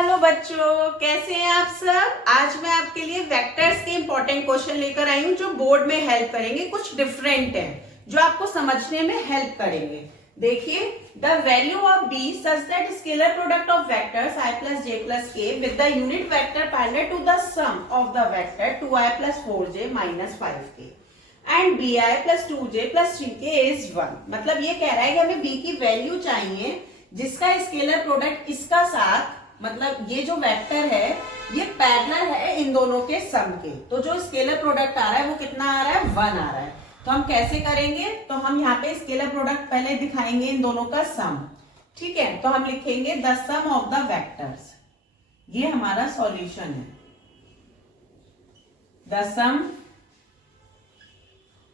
Hello बच्चों, कैसे हैं आप सब। आज मैं आपके लिए वेक्टर्स के इंपॉर्टेंट क्वेश्चन लेकर आई हूं जो बोर्ड में हेल्प करेंगे। कुछ डिफरेंट है जो आपको समझने में हेल्प करेंगे। देखिए, the value of b such that scalar product of vectors i plus j plus k with the unit vector parallel to the sum of the vector 2i plus 4j minus 5k and b i plus 2j plus 3k is 1। मतलब ये कह रहा है कि हमें B की value चाहिए जिसका स्केलर प्रोडक्ट इसका साथ, मतलब ये जो वेक्टर है ये पैरेलल है इन दोनों के सम के। तो जो स्केलर प्रोडक्ट आ रहा है वो कितना आ रहा है, 1 आ रहा है। तो हम कैसे करेंगे, तो हम यहाँ पे स्केलर प्रोडक्ट पहले दिखाएंगे इन दोनों का सम। ठीक है, तो हम लिखेंगे the sum of the vectors. ये हमारा सॉल्यूशन है। The sum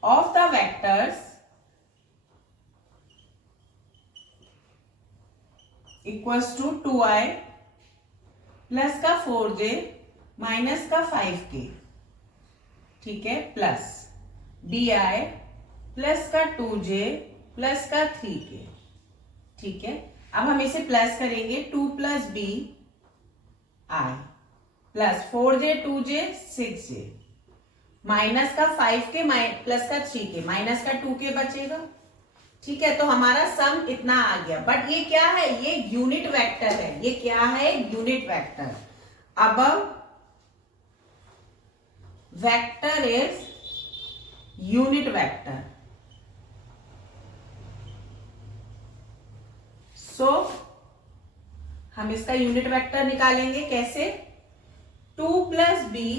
of the vectors equals to 2i plus का 4j माइनस का 5k, ठीक है, प्लस bi प्लस का 2j प्लस का 3k। ठीक है, अब हम इसे प्लस करेंगे 2 plus b i plus 4j 2j 6j minus का 5k प्लस का 3k माइनस का 2k बचेगा। ठीक है, तो हमारा सम इतना आ गया। बट ये क्या है, ये यूनिट वेक्टर है। ये क्या है, यूनिट वेक्टर। अब vector is unit vector. So हम इसका यूनिट वेक्टर निकालेंगे कैसे, 2 plus b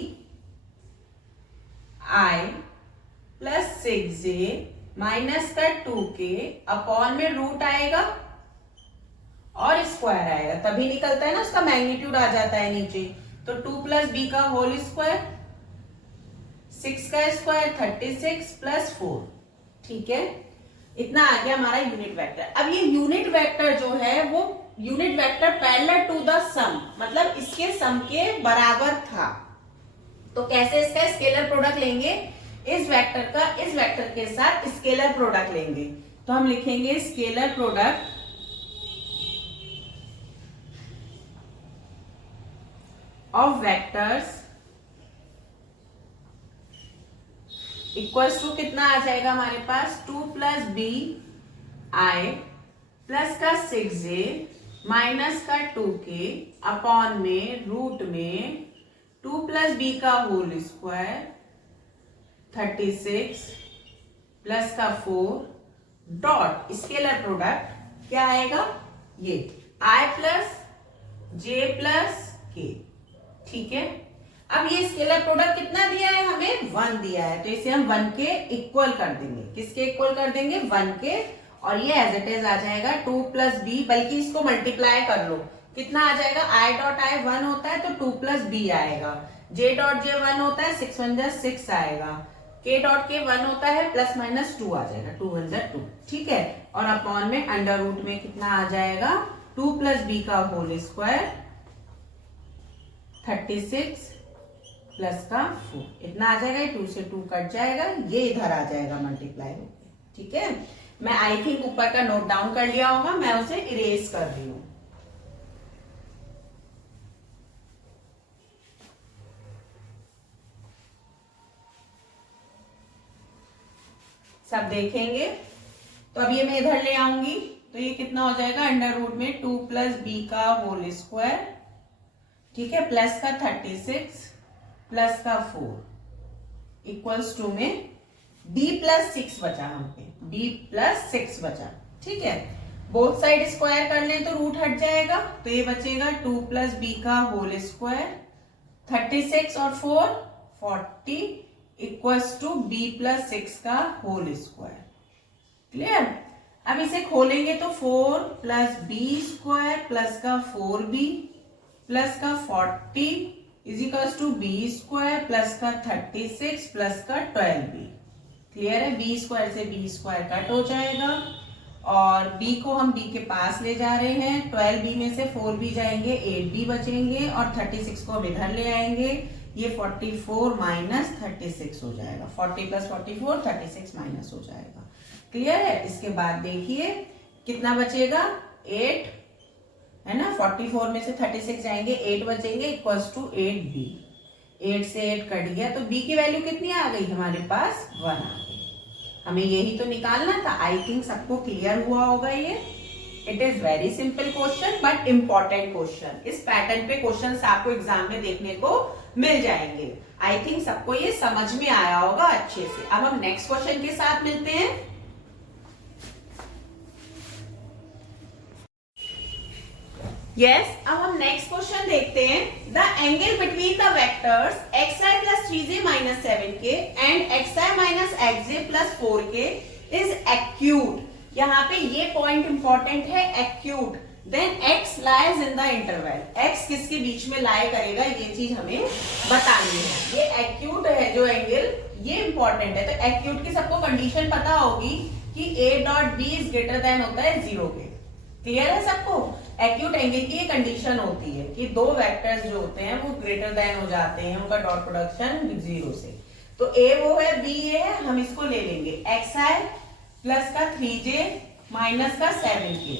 i plus 6j minus का 2k अपॉन में रूट आएगा और स्क्वायर आएगा, तभी निकलता है ना, उसका मैग्नीट्यूड आ जाता है नीचे। तो 2 प्लस बी का होल स्क्वायर, 6 का स्क्वायर 36 प्लस 4। ठीक है, इतना आ गया हमारा यूनिट वेक्टर। अब ये यूनिट वेक्टर जो है वो unit vector parallel to the sum, मतलब इसके सम के बराबर था। तो कैसे इसका स्केलर प्रोडक्ट लेंगे, इस वेक्टर का इस वेक्टर के साथ स्केलर प्रोडक्ट लेंगे। तो हम लिखेंगे scalar product of vectors equals to कितना आ जाएगा हमारे पास, 2 प्लस बी आई प्लस का 6j माइनस का 2k अपॉन में रूट में 2 प्लस बी का होल स्क्वायर 36 प्लस का 4 डॉट स्केलर प्रोडक्ट क्या आएगा, ये i plus j plus k। ठीक है, अब ये स्केलर प्रोडक्ट कितना दिया है हमें, 1 दिया है। तो इसे हम 1 के इक्वल कर देंगे। किसके इक्वल कर देंगे, 1 के। और ये एज इट इज आ जाएगा 2 प्लस बी, बल्कि इसको मल्टीप्लाई कर लो, कितना आ जाएगा, i डॉट i 1 होता है तो 2 प्लस बी आएगा, j डॉट j 1 होता है 6 1 जा 6 आएगा, k डॉट k 1 होता है प्लस माइनस 2 आ जाएगा, 2 1 जा 2। ठीक है, और अपॉन में अंडर रूट में कितना आ जाएगा, 2 प्लस बी का होल स्क्वायर 36 प्लस का 4, इतना आ जाएगा। 2 से 2 कट जाएगा, ये इधर आ जाएगा मल्टीप्लाई होकर। ठीक है, मैं आई थिंक ऊपर का नोट डाउन कर लिया होगा, मैं उसे इरेज कर रही हूं। सब देखेंगे। तो अब ये मैं इधर ले आऊंगी, तो ये कितना हो जाएगा, अंडर रूट में 2 प्लस बी का होल स्क्वायर, ठीक है, प्लस का 36 प्लस का 4 इक्वल्स टू में b प्लस 6 बचा, हम पे b प्लस 6 बचा। ठीक है, बोथ साइड स्क्वायर कर लें तो रूट हट जाएगा, तो ये बचेगा 2 प्लस बी का होल स्क्वायर 36 और 4 40 इक्वल्स टू b प्लस 6 का होल स्क्वायर। क्लियर, अब इसे खोलेंगे तो 4 प्लस बी स्क्वायर प्लस का 4b प्लस का 40 is equals to b square plus का 36 प्लस का 12b। क्लियर है, बी स्क्वायर से बी स्क्वायर कट हो जाएगा और b को हम b के पास ले जा रहे हैं। 12b में से 4b जाएंगे, 8b बचेंगे और 36 को हम इधर ले आएंगे। ये 44 माइनस 36 हो जाएगा, 40 प्लस 44 36 माइनस हो जाएगा। क्लियर है, इसके बाद देखिए कितना बचेगा, 8 है ना। 44 में से 36 जाएंगे, 8 बचेंगे, इक्वल्स टू 8b। 8 से 8 कट गया तो b की वैल्यू कितनी आ गई हमारे पास, 1 आ गई। हमें यही तो निकालना था। आई थिंक सबको क्लियर हुआ होगा ये। It is very simple question but important question. इस पैटर्न पे क्वेश्चन आपको एग्जाम में देखने को मिल जाएंगे। आई थिंक सबको ये समझ में आया होगा अच्छे से। अब हम नेक्स्ट क्वेश्चन के साथ मिलते हैं। अब हम नेक्स्ट क्वेश्चन देखते हैं। The angle between the vectors xi plus 3j minus 7k and xi minus xj plus 4k is acute. यहाँ पे ये पॉइंट इंपॉर्टेंट है, acute. Then x lies in the interval. x किसके बीच में लाई करेगा, ये चीज हमें बतानी है। ये एक्यूट है जो एंगल, ये इंपॉर्टेंट है। तो एक्यूट की सबको कंडीशन पता होगी कि a dot b is greater than होता है 0 के। क्लियर है सबको। एक्यूट एंगल की ये कंडीशन होती है कि दो वेक्टर्स जो होते हैं वो ग्रेटर देन हो जाते हैं, उनका डॉट प्रोडक्शन 0 से। तो a वो है, b ये है, हम इसको ले लेंगे xi प्लस का 3j माइनस का 7k,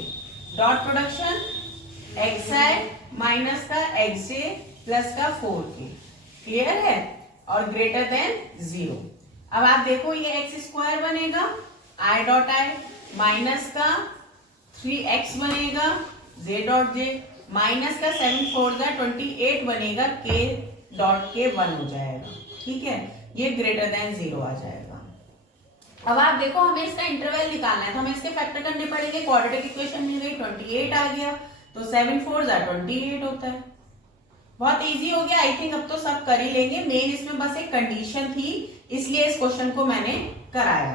dot production xi minus का xj प्लस का 4k। क्लियर है, और ग्रेटर देन 0। अब आप देखो ये x स्क्वायर बनेगा, i डॉट i माइनस का 3x बनेगा, j डॉट j माइनस का 7 4 28 बनेगा, k डॉट k 1 हो जाएगा। ठीक है, ये ग्रेटर देन 0 आ जाएगा। अब आप देखो हमें इसका इंटरवल निकालना है तो हमें इसके फैक्टर करने पड़ेंगे। क्वाड्रेटिक इक्वेशन मिल गई, 28 आ गया, तो 7 4 28 होता है। बहुत इजी हो गया। आई थिंक अब तो सब कर ही लेंगे। मेन इसमें बस एक कंडीशन थी, इसलिए इस क्वेश्चन को मैंने कराया।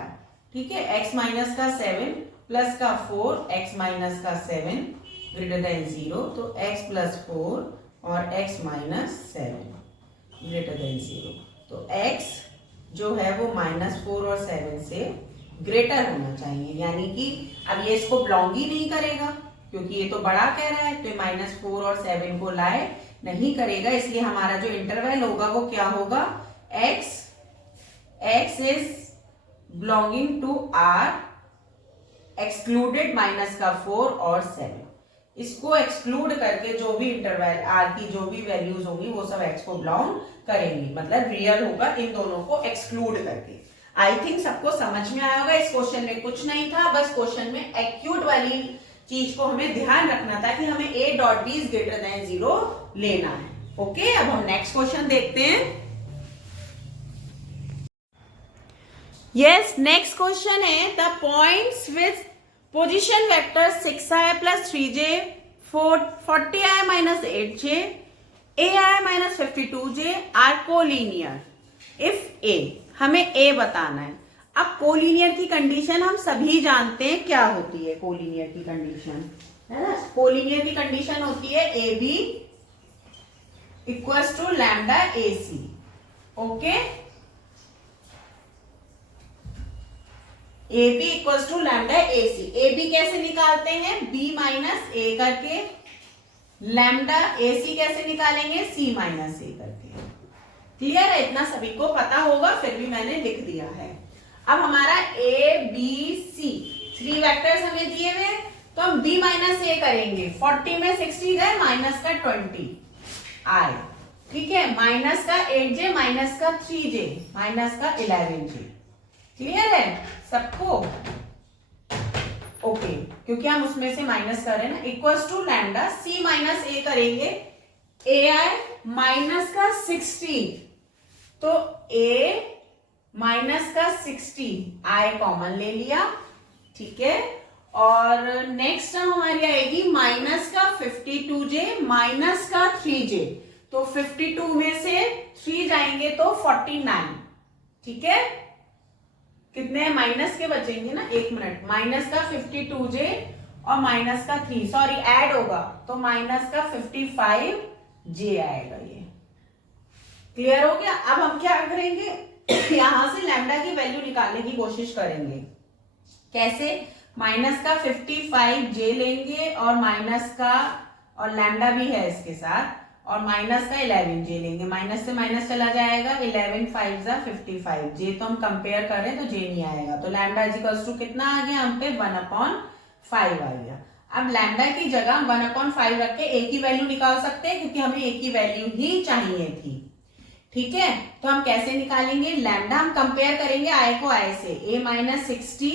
ठीक है, x माइनस का 7 प्लस का 4, x माइनस का 7 ग्रेटर देन 0, तो x प्लस 4 और x माइनस 7 ग्रेटर देन 0। तो x जो है वो -4 और 7 से ग्रेटर होना चाहिए, यानी कि अब ये इसको बिलोंग ही नहीं करेगा क्योंकि ये तो बड़ा कह रहा है, तो -4 और 7 को लाए नहीं करेगा। इसलिए हमारा जो इंटरवल होगा वो क्या होगा, x is belonging to r excluded minus का 4 और 7। इसको एक्सक्लूड करके जो भी इंटरवल r की जो भी वैल्यूज होंगी वो सब x को बिलोंग करेंगी, मतलब रियल होगा इन दोनों को एक्सक्लूड करके। आई थिंक सबको समझ में आया होगा। इस क्वेश्चन में कुछ नहीं था, बस क्वेश्चन में एक्यूट वाली चीज को हमें ध्यान रखना था कि हमें a dot b is greater than 0 लेना है। ओके, अब हम नेक्स्ट क्वेश्चन देखते हैं। यस, नेक्स्ट क्वेश्चन है the points with position vector 6i plus 3j 40i minus 8j ai minus 52j are collinear if a। हमें a बताना है। अब कोलिनियर की कंडीशन हम सभी जानते हैं क्या होती है। कोलिनियर की कंडीशन है ना, कोलिनियर की कंडीशन होती है A B equals to lambda A C. Okay, A B equals to lambda A C. A B कैसे निकालते हैं, b माइनस ए करके। लैम्डा ए सी कैसे निकालेंगे, c माइनस ए करके। क्लियर है, इतना सभी को पता होगा, फिर भी मैंने लिख दिया है। अब हमारा ए बी सी 3 वेक्टर्स हमें दिए हुए, तो हम b माइनस ए करेंगे। 40 में 60 गए, माइनस का 20 आए। ठीक है, माइनस का 8j माइनस का 3j माइनस का 11j। क्लियर है सबको। ओके, क्योंकि हम उसमें से माइनस कर रहे हैं ना। Equals to lambda c minus a करेंगे, ai माइनस का 60, तो a माइनस का 60 i कॉमन ले लिया। ठीक है, और नेक्स्ट हमारी आएगी माइनस का 52j माइनस का 3j, तो 52 में से 3 जाएंगे तो 49। ठीक है, कितने माइनस के बचेंगे ना, 1 मिनट। माइनस का 52j और माइनस का 3, सॉरी ऐड होगा तो माइनस का 55j आएगा। ये क्लियर हो गया। अब हम क्या करेंगे, यहां से लैम्डा की वैल्यू निकालने की कोशिश करेंगे। कैसे, माइनस का 55j लेंगे और माइनस का, और लैम्डा भी है इसके साथ, और माइनस का 11j लेंगे। माइनस से माइनस चला जाएगा, 11 5 55, j तो हम कंपेयर कर रहे हैं तो j नहीं आएगा, तो लैम्डा इज इक्वल्स टू कितना आ गया हम पे, 1/5 आ गया। अब लैम्डा की जगह 1/5 रख के a की वैल्यू निकाल सकते हैं, क्योंकि हमें a की वैल्यू ही चाहिए थी। ठीक है, तो हम कैसे निकालेंगे लैम्डा? हम कंपेयर करेंगे i को i से, a माइनस 60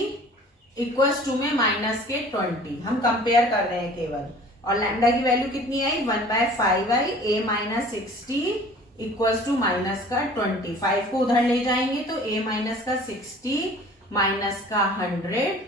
इक्वल्स टू में माइनस के 20, हम कंपेयर कर रहे हैं केवल। और लैम्डा की वैल्यू कितनी आई? 1/5 आई। a minus 60 equals to minus का 20, 5 को उधर ले जाएंगे तो a माइनस का 60 माइनस का 100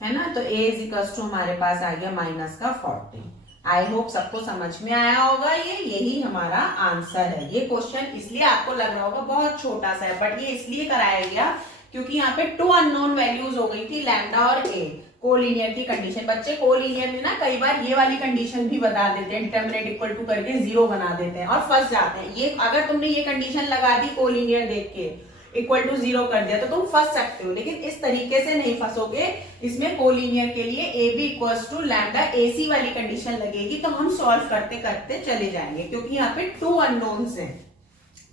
है ना, तो a इज इक्वल्स टू हमारे पास आ गया माइनस का 40। आई होप सबको समझ में आया होगा। ये यही हमारा आंसर है। ये क्वेश्चन इसलिए आपको लग रहा होगा बहुत छोटा सा है, बट ये इसलिए कराया गया क्योंकि यहाँ पे 2 अननोन वैल्यूज हो गई थी, लैम्डा और a। कोलिनियर की कंडीशन, बच्चे कोलिनियर में ना कई बार ये वाली कंडीशन भी बता देते हैं, डिटरमिनेंट इक्वल टू करके 0 बना देते हैं और फंस जाते हैं। ये अगर तुमने ये कंडीशन लगा दी कोलिनियर देख के, इक्वल टू 0 कर दिया, तो तुम फंस सकते हो, लेकिन इस तरीके से नहीं फंसोगे। इसमें कोलिनियर के लिए A B equals to lambda AC वाली कंडीशन लगेगी, तो हम सॉल्व करते करते चले जाएंगे, क्योंकि यहाँ पे 2 अननोन्स हैं,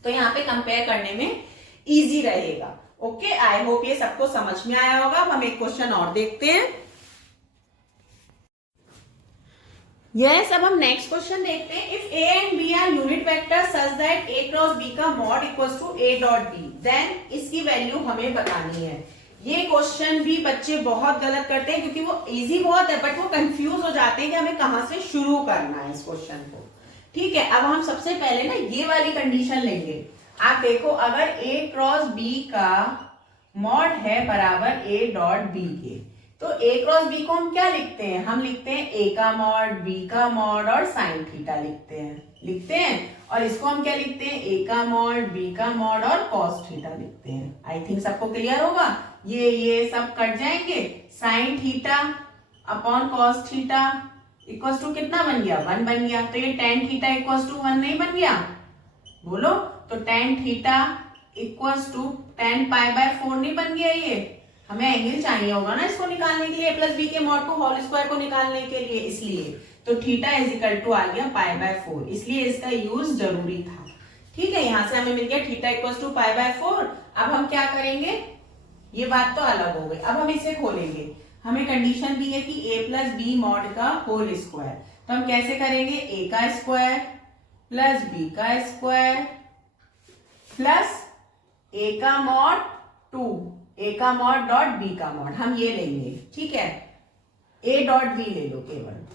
तो यहाँ पे कंपेयर करने में इजी रहेगा। ओके, आई होप ये सबको समझ में आया होगा। अब हम एक क्वेश्चन और देखते हैं। यस, अब हम नेक्स्ट क्वेश्चन देखते हैं। If a and b are unit vector such that a cross b का mod equals to a dot b, then इसकी वैल्यू हमें बतानी है। ये क्वेश्चन भी बच्चे बहुत गलत करते हैं, क्योंकि वो इजी बहुत है, बट वो कंफ्यूज हो जाते हैं कि हमें कहां से शुरू करना है इस क्वेश्चन को। ठीक है, अब हम सबसे पहले ना ये वाली कंडीशन लेंगे। आप देखो, अगर a क्रॉस b का मॉड है बराबर a डॉट b के, तो a क्रॉस b को हम क्या लिखते हैं? हम लिखते हैं a का मॉड, b का मॉड और साइन थीटा लिखते हैं। और इसको हम क्या लिखते हैं? a का मॉड, b का मॉड और कॉस थीटा लिखते हैं। आई थिंक सबको क्लियर होगा। ये सब कट जाएंगे, sine theta upon cos theta equals to कितना बन गया? 1 बन गया। तो ये टेन थीटा इक्वल्स टू 1 नहीं बन गया? बोलो, तो tan theta equals to 10 pi by 4 नहीं बन गया? ये हमें एंगल चाहिए होगा ना इसको निकालने के लिए, a प्लस बी के मॉड को होल स्क्वायर को निकालने के लिए, इसलिए तो थीटा इज इक्वल टू आ गया पाई बाय 4, इसलिए इसका यूज जरूरी था। ठीक है, यहां से हमें मिल गया theta equals to pi by 4। अब हम क्या करेंगे? ये बात तो अलग हो गई, अब हम इसे खोलेंगे। हमें कंडीशन दी है कि a प्लस बी मॉड का होल स्क्वायर, तो हम कैसे करेंगे? a का स्क्वायर प्लस b का स्क्वायर प्लस a का मॉड 2, a का मॉड डॉट b का मॉड, हम ये लेंगे। ठीक है, a डॉट b ले लो केवल।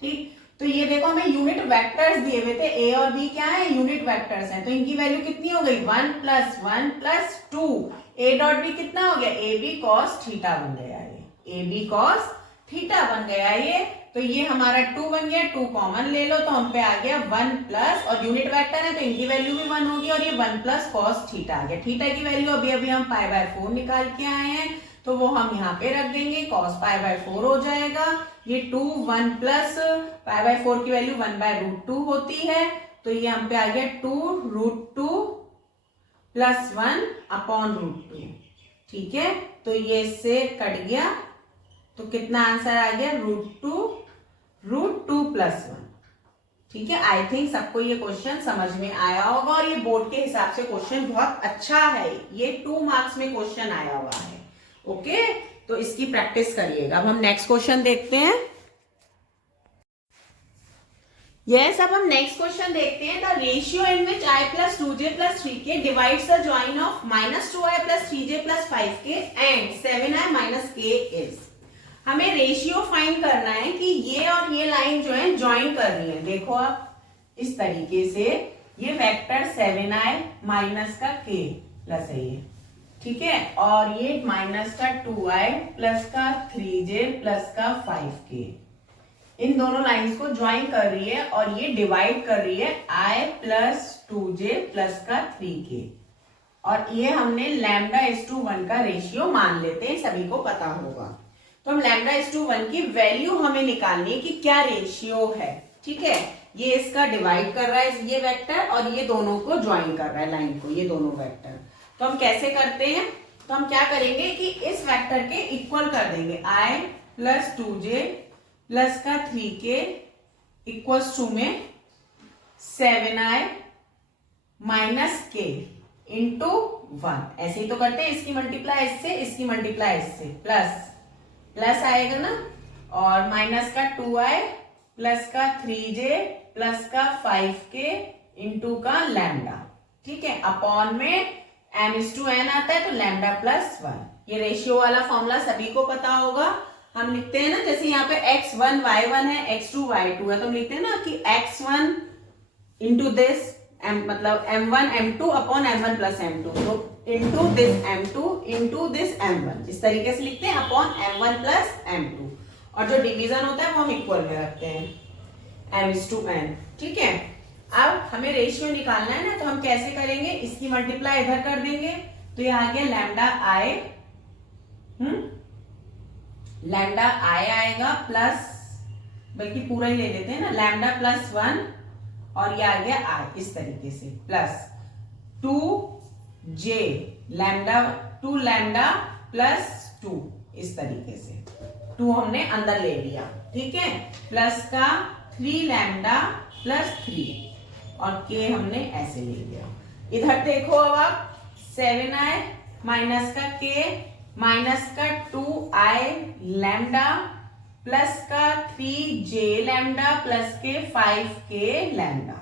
ठीक, तो ये देखो हमें यूनिट वेक्टर्स दिए हुए थे, a और b क्या है? यूनिट वेक्टर्स हैं, तो इनकी वैल्यू कितनी हो गई? 1 plus 1 plus 2। a dot b कितना हो गया? ए बी कॉस थीटा बन गया ये, ए बी कॉस थीटा बन गया ये। तो ये हमारा 2 बन गया, 2 कॉमन ले लो, तो हम पे आ गया 1 प्लस, और यूनिट वेक्टर है तो इनकी वैल्यू भी 1 होगी, और ये 1 प्लस कॉस थीटा आ गया। थीटा की वैल्यू अभी हम पाई बाय 4 निकाल के आए हैं, तो वो हम यहाँ पे रख देंगे, कॉस पाई बाय 4 हो जाएगा। ये 2 1 प्लस पाई बाय 4 की वैल्यू 1 बाय रूट 2 होती है, तो ये हम पे आ गया 2 रूट 2 प्लस 1 अपॉन रूट 2। ठीक है, तो ये इससे कट गया, तो कितना आंसर आ गया? Root two plus 1। ठीक है, आई थिंक सबको ये क्वेश्चन समझ में आया होगा, और ये बोर्ड के हिसाब से क्वेश्चन बहुत अच्छा है, ये 2 मार्क्स में क्वेश्चन आया हुआ है। ओके, तो इसकी प्रैक्टिस करिएगा। अब हम नेक्स्ट क्वेश्चन देखते हैं। यस, अब हम नेक्स्ट क्वेश्चन देखते हैं। The ratio in which i plus 2j plus 3k divides the join of minus 2i plus 3j plus 5k and 7i minus k is. हमें रेशियो फाइंड करना है कि ये और ये लाइन जो है ज्वाइन कर रही है। देखो आप इस तरीके से, ये वेक्टर 7i माइनस का k प्लस है ये, ठीक है, और ये माइनस का 2i प्लस का 3j प्लस का 5k, इन दोनों लाइंस को ज्वाइन कर रही है, और ये डिवाइड कर रही है i प्लस 2j प्लस का 3k, और ये हमने लैम्डा इज टू 1 का रेशियो मान लेते हैं, सभी को पता होगा। तो हम लैम्डा इज टू 1 की वैल्यू हमें निकालनी है कि क्या रेशियो है। ठीक है, ये इसका डिवाइड कर रहा है ये वेक्टर, और ये दोनों को ज्वाइन कर रहा है लाइन को, ये दोनों वेक्टर। तो हम कैसे करते हैं? तो हम क्या करेंगे कि इस वेक्टर के इक्वल कर देंगे, i प्लस 2j प्लस का 3k इक्वल्स टू में 7i माइनस k इंटू 1। ऐसे ही तो करते हैं, इसकी मल्टीप्लाई इससे, इसकी मल्टीप्लाई इससे, प्लस प्लस आएगा ना, और माइनस का 2i प्लस का 3j प्लस का 5k इंटू का लैम्डा, ठीक है, अपॉन में m/n आता है तो लैम्डा प्लस 1। ये रेशियो वाला फॉर्मूला सभी को पता होगा। हम लिखते हैं ना, जैसे यहाँ पे x1 y1 है, x2 y2 है, तो हम लिखते हैं ना कि x1 इंटू दिस मतलब m1 m2 upon m1 plus m2, तो into this m2 into this m1, इस तरीके से लिखते हैं अपॉन m1 प्लस m2, और जो डिवीजन होता है वो हम इक्वल में रखते हैं m/n, ठीक है। अब हमें रेशियो निकालना है ना, तो हम कैसे करेंगे, इसकी मल्टीप्लाई इधर कर देंगे, तो ये आ गया लैम्डा आई, लैम्डा आई आएगा प्लस, बल्कि पूरा ही ले लेते हैं ना, लैम्डा प्लस 1 और ये आ गया आई, इस तरीके से plus 2j lambda 2 lambda plus 2, इस तरीके से 2 हमने अंदर ले लिया, ठीक है, प्लस का 3 लैम्डा प्लस 3 और k हमने ऐसे ले लिया। इधर देखो अब आप 7i माइनस का k माइनस का 2i लैम्डा प्लस का 3j लैम्डा प्लस के 5k लैम्डा,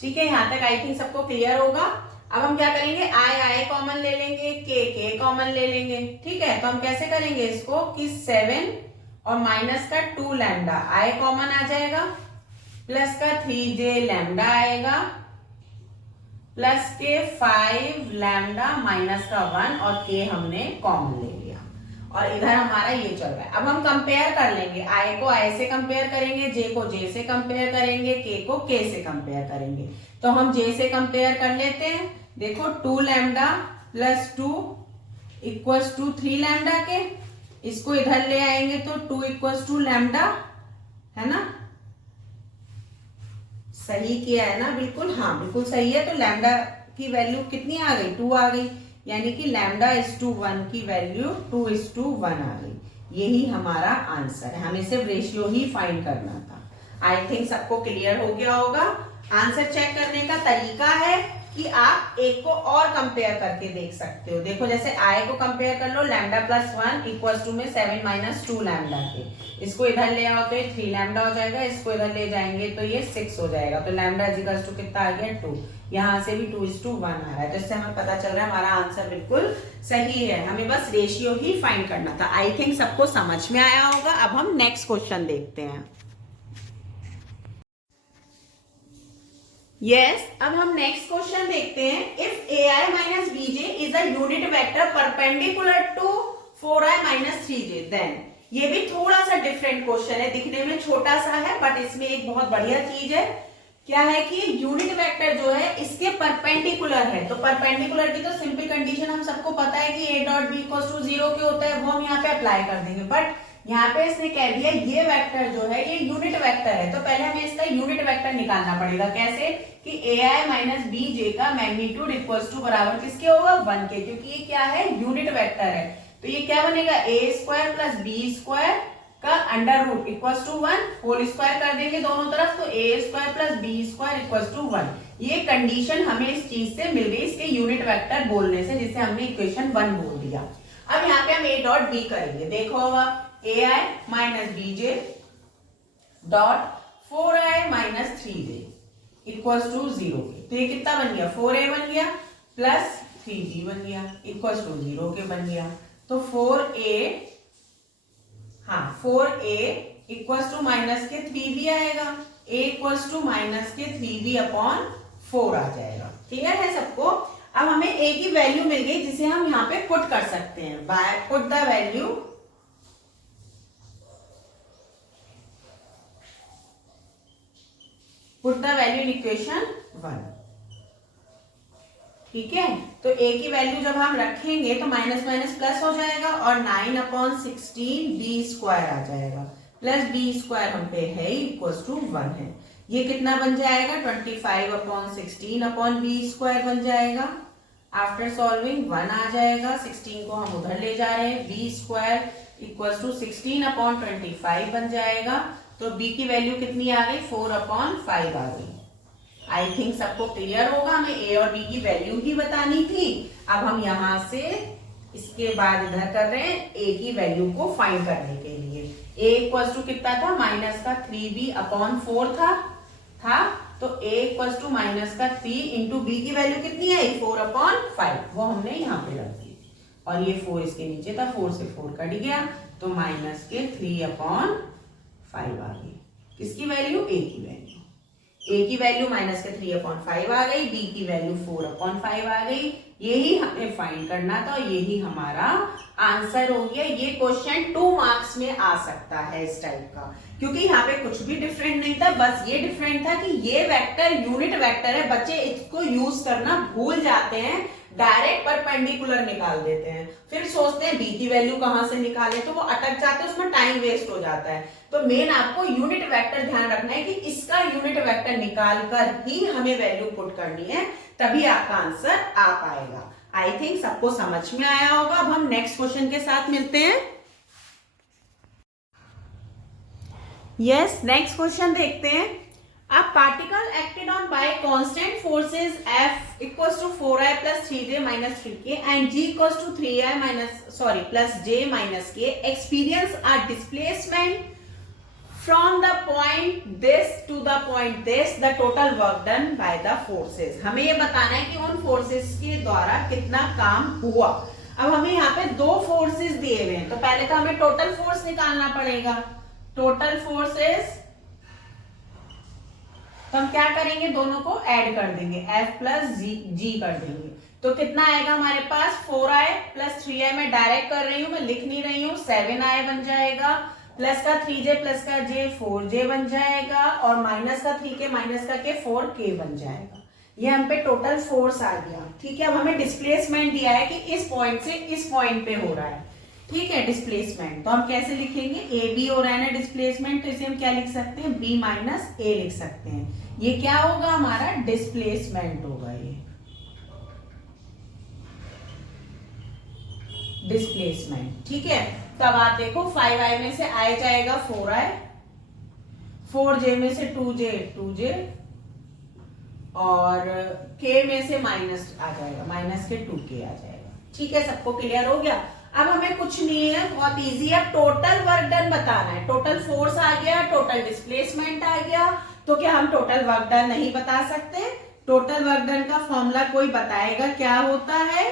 ठीक है, यहां तक आई थिंक सबको क्लियर होगा। अब हम क्या करेंगे, आई कॉमन ले लेंगे, के कॉमन ले लेंगे, ठीक है, तो हम कैसे करेंगे इसको कि 7 और माइनस का 2 लैम्डा आई कॉमन आ जाएगा, प्लस का 3j लैम्डा आएगा, प्लस के 5 लैम्डा माइनस का 1 और k हमने कॉमन ले लिया, और इधर हमारा ये चल रहा है। अब हम कंपेयर कर लेंगे, i को i से कंपेयर करेंगे, j को j से कंपेयर करेंगे, k को k से कंपेयर करेंगे। तो हम j से कंपेयर कर लेते हैं, देखो 2 lambda plus 2 equals to 3 lambda के, इसको इधर ले आएंगे तो 2 इक्वल्स टू लैम्डा, है ना, सही किया है ना, बिल्कुल, हाँ बिल्कुल सही है। तो लैम्डा की वैल्यू कितनी आ गई, 2 आ गई, यानी कि लैम्डा इज टू 1 की वैल्यू 2:1 आ गई। यही हमारा आंसर है, हमें सिर्फ रेशियो ही फाइंड करना था। आई थिंक सबको क्लियर हो गया होगा। आंसर चेक करने का तरीका है कि आप एक को और कंपेयर करके देख सकते हो। देखो जैसे आई को कंपेयर कर लो, लैम्डा प्लस 1 इक्वल्स टू में 7 माइनस 2 लैम्डा के, इसको इधर ले आओ तो ये 3 लैम्डा हो जाएगा, इसको इधर ले जाएंगे तो ये 6 हो जाएगा, तो लैम्डा इक्वल्स टू कितना आ गया 2, यहाँ से भी 2:1 आ रहा है, तो इससे हमें पता चल रहा है हमारा आंसर बिल्कुल सही है। हमें बस रेशियो ही फाइंड करना था। आई थिंक सबको समझ में आया होगा। अब हम नेक्स्ट क्वेश्चन देखते हैं। यस, अब हम नेक्स्ट क्वेश्चन देखते हैं। If ai minus bj is a unit vector perpendicular to 4i minus 3j, then, ये भी थोड़ा सा डिफरेंट क्वेश्चन है, दिखने में छोटा सा है बट इसमें एक बहुत बढ़िया चीज है। क्या है कि यूनिट वेक्टर जो है इसके परपेंडिकुलर है, तो परपेंडिकुलर की तो सिंपल कंडीशन हम सबको पता है कि a dot b equals to 0 के होता है, वो हम यहाँ पे अप्लाई कर देंगे, बट यहाँ पे इसने कह दिया ये वेक्टर जो है ये यूनिट वेक्टर है, तो पहले हमें इसका यूनिट वेक्टर निकालना पड़ेगा। कैसे कि ai माइनस bj का मैग्नीट्यूड इक्वल्स टू बराबर किसके होगा, 1 के, क्योंकि ये क्या है, यूनिट वेक्टर है। तो ये क्या बनेगा, a square plus b square का under root equals to 1, whole square कर देंगे दोनों तरफ, तो a square plus b square equals to 1। ये कंडीशन हमें इस चीज से मिल गई, इसके यूनिट वेक्टर बोलने से, जिसे हमने इक्वेशन 1 बोल दिया। अब यहाँ पे हम a डॉट b करेंगे, देखो अब ai minus bj dot 4i minus 3j equals to 0 के, तो ये कितना बन गया, 4a बन गया प्लस 3b बन गया इक्वल्स टू 0 के बन गया, तो 4a इक्वल्स टू माइनस के 3b आएगा, a इक्वल्स टू माइनस के 3b अपॉन 4 आ जाएगा। क्लियर है सबको। अब हमें a की वैल्यू मिल गई जिसे हम यहाँ पे पुट कर सकते हैं, buy put the value, put the value in equation 1, ठीक है। तो a की वैल्यू जब हम रखेंगे तो माइनस माइनस प्लस हो जाएगा और 9/16 b स्क्वायर आ जाएगा, प्लस b स्क्वायर हम पे है इक्वल्स टू 1 है, ये कितना बन जाएगा 25/16 अपॉन b स्क्वायर बन जाएगा। आफ्टर सॉल्विंग 1 आ जाएगा, 16 को हम उधर ले जा रहे हैं, b स्क्वायर इक्वल्स टू 16/25 बन जाएगा, तो b की वैल्यू कितनी आ गई, 4/5 आ गई। आई थिंक सबको क्लियर होगा, हमें a और b की वैल्यू ही बतानी थी। अब हम यहां से इसके बाद इधर कर रहे हैं a की वैल्यू को फाइंड करने के लिए। a इक्वल टू कितना था, माइनस का 3b अपॉन 4 था तो a इक्वल टू माइनस का 3 इंटू बी की वैल्यू कितनी है, 4 अपॉन 5, वो हमने यहाँ पे रख दी और ये 4 इसके नीचे था, 4 से 4 कट गया तो माइनस के 3 अपॉन 5 आ गई। किसकी वैल्यू, a की वैल्यू, a की वैल्यू माइनस के 3 अपॉन 5 आ गई, b की वैल्यू 4 अपॉन 5 आ गई। यही हमें फाइंड करना था, यही हमारा आंसर हो गया। ये क्वेश्चन 2 मार्क्स में आ सकता है इस टाइप का, क्योंकि यहाँ पे कुछ भी डिफरेंट नहीं था, बस ये डिफरेंट था कि ये वेक्टर यूनिट वेक्टर है, बच्चे इसको यूज करना भूल जाते हैं, डायरेक्ट परपेंडिकुलर निकाल देते हैं, फिर सोचते हैं बी की वैल्यू कहां से निकाले, तो वो अटक जाते हैं, उसमें टाइम वेस्ट हो जाता है। तो मेन आपको यूनिट वेक्टर ध्यान रखना है कि इसका यूनिट वेक्टर निकाल कर ही हमें वैल्यू पुट करनी है, तभी आपका आंसर आ पाएगा। आई थिंक सबको समझ में आया होगा। अब हम नेक्स्ट क्वेश्चन के साथ मिलते हैं। यस, नेक्स्ट क्वेश्चन देखते हैं। A particle acted on by constant forces F equals to 4i plus 3j minus 3k and g equals to 3i plus j minus k experience a displacement from the point this to the point this, the total work done by the forces। हमें ये बताना है कि उन forces के द्वारा कितना काम हुआ। अब हमें यहाँ पे 2 फोर्सेस दिए हुए हैं, तो पहले तो हमें टोटल फोर्स निकालना पड़ेगा। टोटल फोर्सेस, तो हम क्या करेंगे, दोनों को ऐड कर देंगे, F प्लस जी कर देंगे, तो कितना आएगा हमारे पास, 4i प्लस 3i, मैं डायरेक्ट कर रही हूं, मैं लिख नहीं रही हूं, 7i बन जाएगा, प्लस का 3j प्लस का j 4j बन जाएगा, और माइनस का 3k माइनस का k 4k बन जाएगा। ये हम पे टोटल फोर्स आ गया। ठीक है, अब हमें डिस्प्लेसमेंट दिया है कि इस पॉइंट से इस पॉइंट पे हो रहा है। ठीक है, डिस्प्लेसमेंट तो हम कैसे लिखेंगे, ए बी हो रहा है ना डिस्प्लेसमेंट, तो इसे हम क्या लिख सकते हैं, बी माइनस ए लिख सकते हैं। ये क्या होगा, हमारा डिस्प्लेसमेंट होगा, ये डिस्प्लेसमेंट। ठीक है, तब आप देखो 5i में से i जाएगा 4i, 4j में से 2j और k में से माइनस आ जाएगा, माइनस के 2k आ जाएगा। ठीक है, सबको क्लियर हो गया। अब हमें कुछ नहीं है, बहुत इजी है, टोटल वर्क डन बताना है। टोटल फोर्स आ गया, टोटल डिस्प्लेसमेंट आ गया, तो क्या हम टोटल वर्क डन नहीं बता सकते? टोटल वर्क डन का फॉर्मूला कोई बताएगा क्या होता है?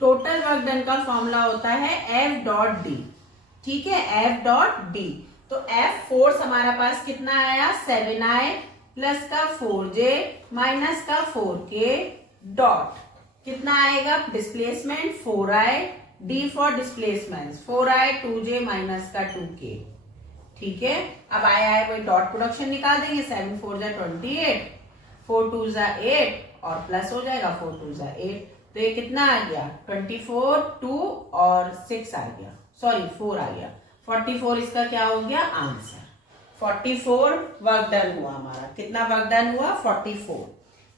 टोटल वर्क डन का फॉर्मूला होता है F डॉट डी। ठीक है, F डॉट डी। तो F फोर्स हमारा पास कितना आया, 7i प्लस का 4j माइनस का 4k डॉट कितना आएगा, displacement 4i, d for displacement 4i 2j minus का 2k। ठीक है, अब आया है वही डॉट प्रोडक्शन निकाल देंगे, 7 4 जा 28, 4 2 जा 8 और प्लस हो जाएगा 4 2 जा 8, तो ये कितना आ गया, 24 2 और 6 आ गया, सॉरी 4 आ गया, 44 इसका क्या हो गया आंसर। 44 वर्क डन हुआ हमारा, कितना वर्क डन हुआ, 44,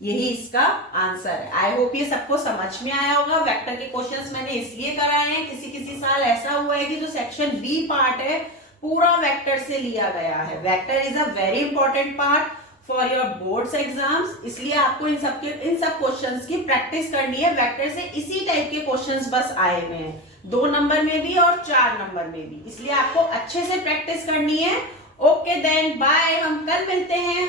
यही इसका आंसर है। आई होप ये सबको समझ में आया होगा। वेक्टर के क्वेश्चंस मैंने इसलिए कराए हैं, किसी साल ऐसा हुआ है कि जो सेक्शन बी पार्ट है पूरा वेक्टर से लिया गया है। Vector is a very important part for your boards exams, इसलिए आपको इन सब क्वेश्चंस की प्रैक्टिस करनी है। वेक्टर से इसी टाइप के क्वेश्चंस बस आए हुए हैं, 2 नंबर में भी और 4 नंबर में भी, इसलिए आपको अच्छे से प्रैक्टिस करनी है। ओके देन बाय, हम कल मिलते हैं।